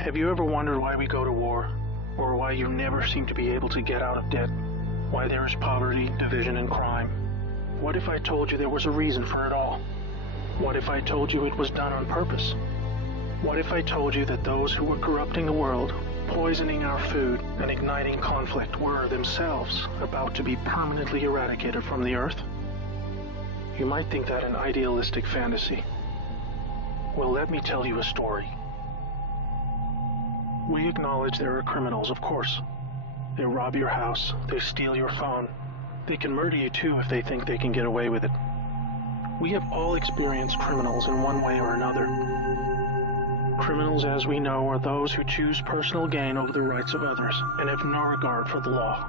Have you ever wondered why we go to war? Or why you never seem to be able to get out of debt? Why there is poverty, division, and crime? What if I told you there was a reason for it all? What if I told you it was done on purpose? What if I told you that those who were corrupting the world, poisoning our food, and igniting conflict were themselves about to be permanently eradicated from the earth? You might think that an idealistic fantasy. Well, let me tell you a story. We acknowledge there are criminals, of course. They rob your house, they steal your phone. They can murder you too if they think they can get away with it. We have all experienced criminals in one way or another. Criminals, as we know, are those who choose personal gain over the rights of others and have no regard for the law.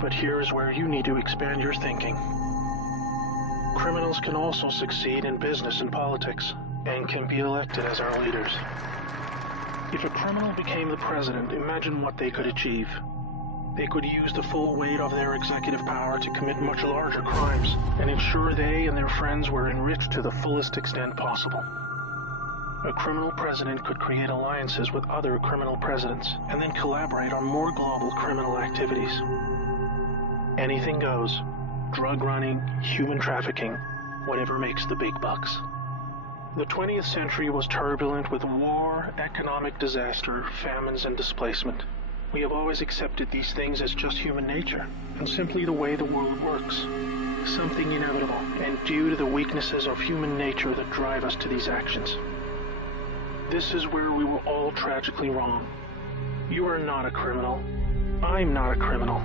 But here is where you need to expand your thinking. Criminals can also succeed in business and politics and can be elected as our leaders. If a criminal became the president, imagine what they could achieve. They could use the full weight of their executive power to commit much larger crimes and ensure they and their friends were enriched to the fullest extent possible. A criminal president could create alliances with other criminal presidents and then collaborate on more global criminal activities. Anything goes. Drug running, human trafficking, whatever makes the big bucks. The 20th century was turbulent with war, economic disaster, famines, and displacement. We have always accepted these things as just human nature, and simply the way the world works. Something inevitable, and due to the weaknesses of human nature that drive us to these actions. This is where we were all tragically wrong. You are not a criminal. I'm not a criminal.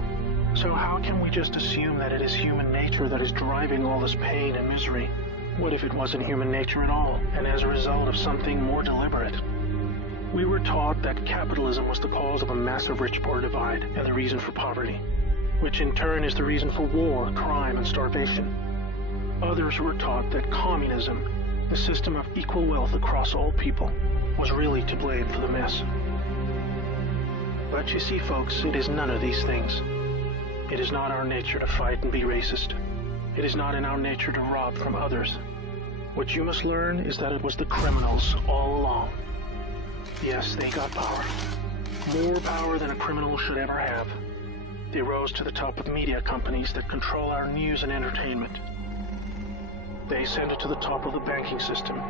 So how can we just assume that it is human nature that is driving all this pain and misery? What if it wasn't human nature at all, and as a result of something more deliberate? We were taught that capitalism was the cause of a massive rich-poor divide and the reason for poverty, which in turn is the reason for war, crime, and starvation. Others were taught that communism, the system of equal wealth across all people, was really to blame for the mess. But you see, folks, it is none of these things. It is not our nature to fight and be racist. It is not in our nature to rob from others. What you must learn is that it was the criminals all along. Yes, they got power. More power than a criminal should ever have. They rose to the top of media companies that control our news and entertainment. They ascended to the top of the banking system,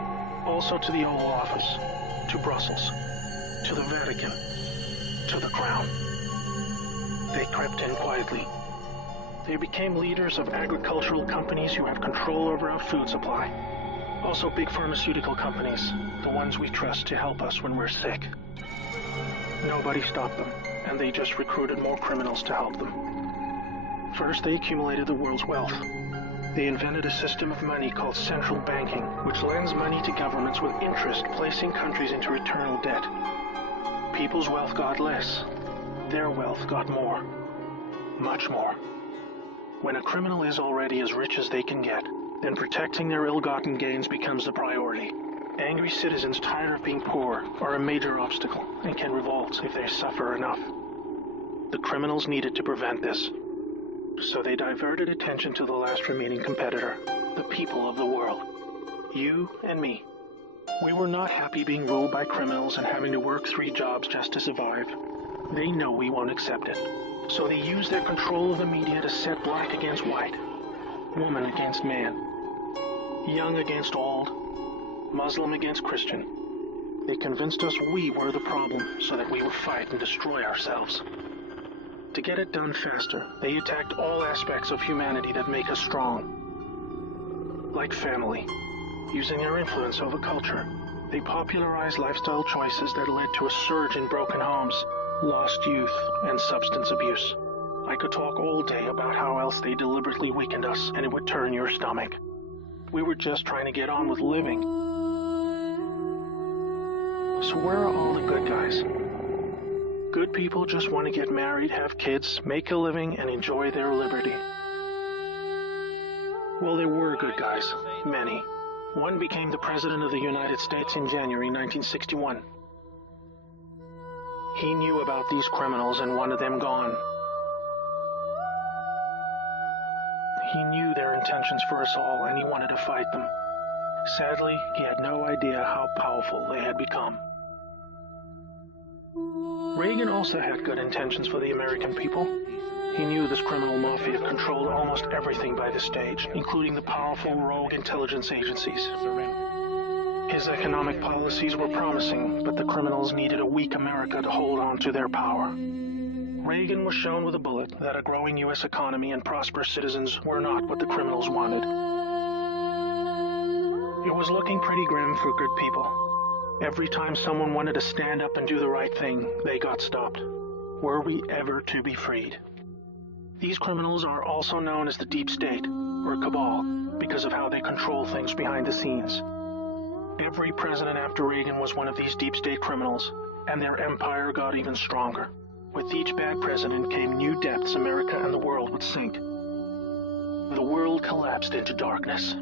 also to the Oval Office, to Brussels, to the Vatican, to the Crown. They crept in quietly. They became leaders of agricultural companies who have control over our food supply. Also big pharmaceutical companies, the ones we trust to help us when we're sick. Nobody stopped them, and they just recruited more criminals to help them. First, they accumulated the world's wealth. They invented a system of money called central banking, which lends money to governments with interest, placing countries into eternal debt. People's wealth got less. Their wealth got more. Much more. When a criminal is already as rich as they can get, then protecting their ill-gotten gains becomes the priority. Angry citizens tired of being poor are a major obstacle and can revolt if they suffer enough. The criminals needed to prevent this. So they diverted attention to the last remaining competitor, the people of the world. You and me. We were not happy being ruled by criminals and having to work 3 jobs just to survive. They know we won't accept it. So they use their control of the media to set black against white, woman against man, young against old, Muslim against Christian. They convinced us we were the problem so that we would fight and destroy ourselves. To get it done faster, they attacked all aspects of humanity that make us strong. Like family, using their influence over culture, they popularized lifestyle choices that led to a surge in broken homes, lost youth, and substance abuse. I could talk all day about how else they deliberately weakened us, and it would turn your stomach. We were just trying to get on with living. So where are all the good guys? Good people just want to get married, have kids, make a living, and enjoy their liberty. Well, there were good guys. Many. One became the President of the United States in January 1961. He knew about these criminals and wanted them gone. He knew their intentions for us all, and he wanted to fight them. Sadly, he had no idea how powerful they had become. Reagan also had good intentions for the American people. He knew this criminal mafia controlled almost everything by this stage, including the powerful rogue intelligence agencies. His economic policies were promising, but the criminals needed a weak America to hold on to their power. Reagan was shown with a bullet that a growing U.S. economy and prosperous citizens were not what the criminals wanted. It was looking pretty grim for good people. Every time someone wanted to stand up and do the right thing, they got stopped. Were we ever to be freed? These criminals are also known as the Deep State, or Cabal, because of how they control things behind the scenes. Every president after Reagan was one of these Deep State criminals, and their empire got even stronger. With each bad president came new depths America and the world would sink. The world collapsed into darkness.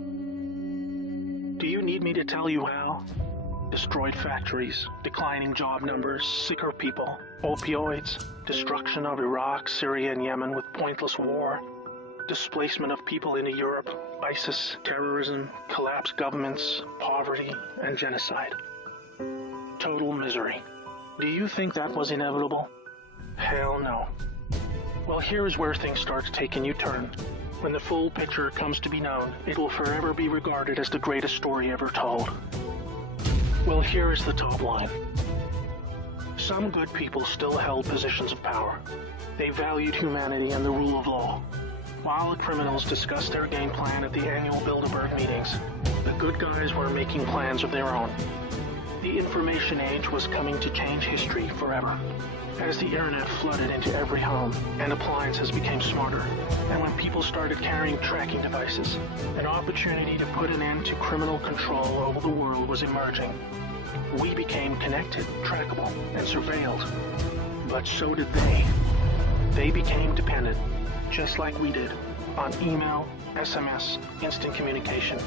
Do you need me to tell you how? Destroyed factories, declining job numbers, sicker people, opioids, destruction of Iraq, Syria, and Yemen with pointless war, displacement of people into Europe, ISIS, terrorism, collapsed governments, poverty, and genocide. Total misery. Do you think that was inevitable? Hell no. Well, here is where things start to take a new turn. When the full picture comes to be known, it will forever be regarded as the greatest story ever told. Well, here is the top line. Some good people still held positions of power. They valued humanity and the rule of law. While the criminals discussed their game plan at the annual Bilderberg meetings, the good guys were making plans of their own. The information age was coming to change history forever. As the internet flooded into every home and appliances became smarter, and when people started carrying tracking devices, an opportunity to put an end to criminal control over the world was emerging. We became connected, trackable, and surveilled. But so did they. They became dependent, just like we did, on email, SMS, instant communication.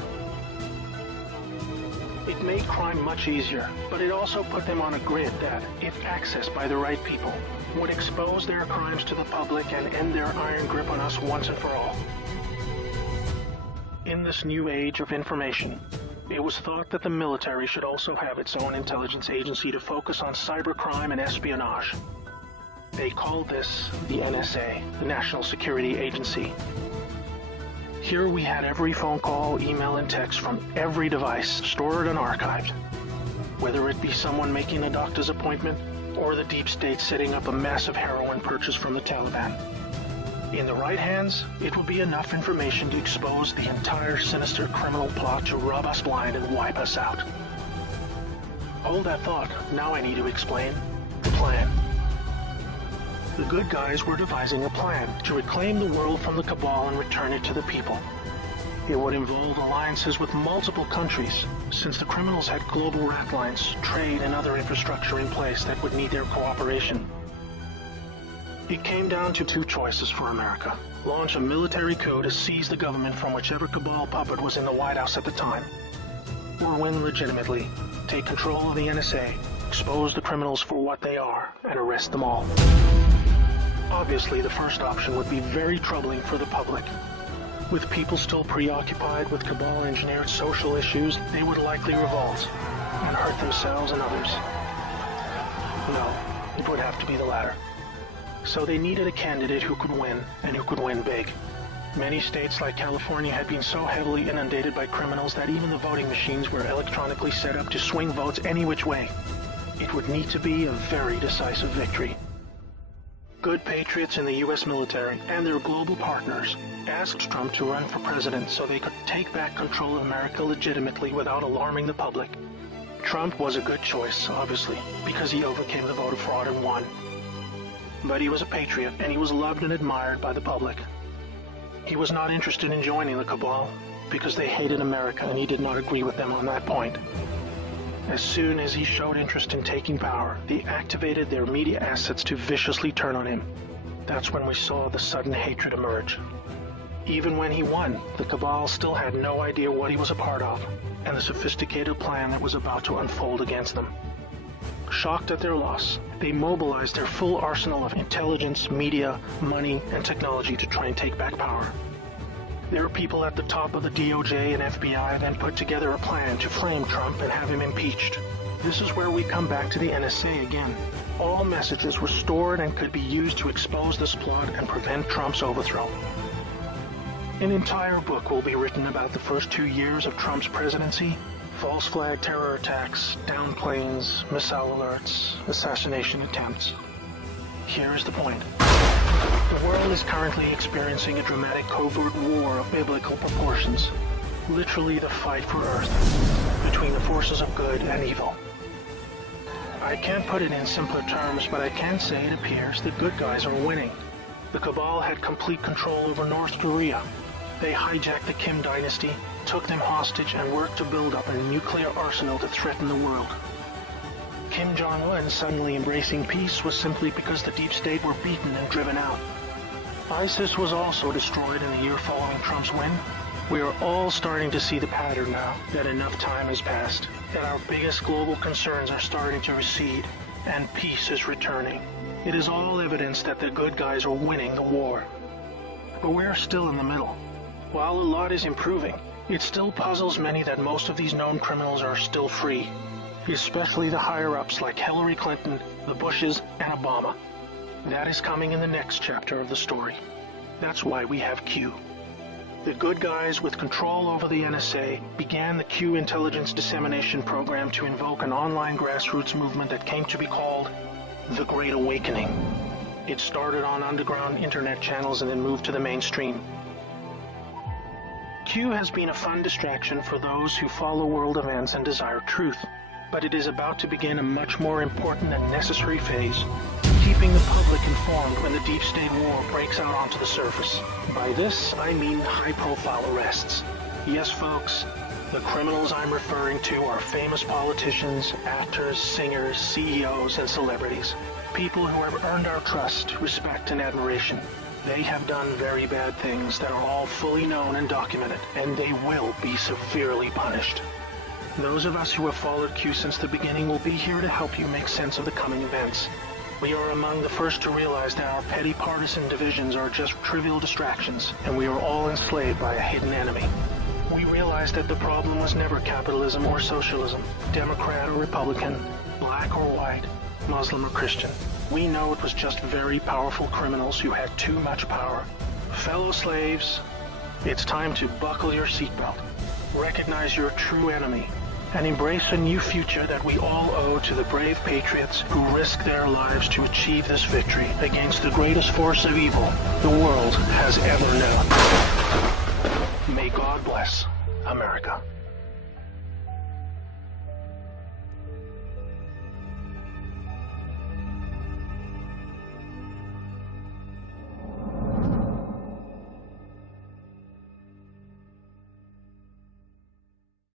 It made crime much easier, but it also put them on a grid that, if accessed by the right people, would expose their crimes to the public and end their iron grip on us once and for all. In this new age of information, it was thought that the military should also have its own intelligence agency to focus on cybercrime and espionage. They called this the NSA, the National Security Agency. Here we had every phone call, email, and text from every device stored and archived. Whether it be someone making a doctor's appointment, or the Deep State setting up a massive heroin purchase from the Taliban. In the right hands, it would be enough information to expose the entire sinister criminal plot to rob us blind and wipe us out. Hold that thought, now I need to explain the plan. The good guys were devising a plan to reclaim the world from the cabal and return it to the people. It would involve alliances with multiple countries, since the criminals had global rat lines, trade, and other infrastructure in place that would need their cooperation. It came down to two choices for America. Launch a military coup to seize the government from whichever cabal puppet was in the White House at the time. Or win legitimately, take control of the NSA, expose the criminals for what they are, and arrest them all. Obviously, the first option would be very troubling for the public. With people still preoccupied with cabal-engineered social issues, they would likely revolt and hurt themselves and others. No, it would have to be the latter. So they needed a candidate who could win, and who could win big. Many states like California had been so heavily inundated by criminals that even the voting machines were electronically set up to swing votes any which way. It would need to be a very decisive victory. Good patriots in the U.S. military and their global partners asked Trump to run for president so they could take back control of America legitimately without alarming the public. Trump was a good choice, obviously, because he overcame the voter fraud and won. But he was a patriot, and he was loved and admired by the public. He was not interested in joining the cabal, because they hated America and he did not agree with them on that point. As soon as he showed interest in taking power, they activated their media assets to viciously turn on him. That's when we saw the sudden hatred emerge. Even when he won, the cabal still had no idea what he was a part of, and the sophisticated plan that was about to unfold against them. Shocked at their loss, they mobilized their full arsenal of intelligence, media, money, and technology to try and take back power. There are people at the top of the DOJ and FBI then put together a plan to frame Trump and have him impeached. This is where we come back to the NSA again. All messages were stored and could be used to expose this plot and prevent Trump's overthrow. An entire book will be written about the first 2 years of Trump's presidency: false flag terror attacks, downed planes, missile alerts, assassination attempts. Here is the point. The world is currently experiencing a dramatic covert war of biblical proportions. Literally the fight for Earth, between the forces of good and evil. I can't put it in simpler terms, but I can say it appears the good guys are winning. The cabal had complete control over North Korea. They hijacked the Kim dynasty, took them hostage, and worked to build up a nuclear arsenal to threaten the world. Kim Jong-un suddenly embracing peace was simply because the deep state were beaten and driven out. ISIS was also destroyed in the year following Trump's win. We are all starting to see the pattern now, that enough time has passed, that our biggest global concerns are starting to recede, and peace is returning. It is all evidence that the good guys are winning the war. But we're still in the middle. While a lot is improving, it still puzzles many that most of these known criminals are still free, especially the higher-ups like Hillary Clinton, the Bushes, and Obama. That is coming in the next chapter of the story. That's why we have Q. The good guys with control over the NSA began the Q intelligence dissemination program to invoke an online grassroots movement that came to be called the Great Awakening. It started on underground internet channels and then moved to the mainstream. Q has been a fun distraction for those who follow world events and desire truth, but it is about to begin a much more important and necessary phase, keeping the public informed when the deep state war breaks out onto the surface. By this, I mean high-profile arrests. Yes, folks, the criminals I'm referring to are famous politicians, actors, singers, CEOs, and celebrities. People who have earned our trust, respect, and admiration. They have done very bad things that are all fully known and documented, and they will be severely punished. Those of us who have followed Q since the beginning will be here to help you make sense of the coming events. We are among the first to realize that our petty partisan divisions are just trivial distractions, and we are all enslaved by a hidden enemy. We realize that the problem was never capitalism or socialism, Democrat or Republican, black or white, Muslim or Christian. We know it was just very powerful criminals who had too much power. Fellow slaves, it's time to buckle your seatbelt, recognize your true enemy, and embrace a new future that we all owe to the brave patriots who risked their lives to achieve this victory against the greatest force of evil the world has ever known. May God bless America.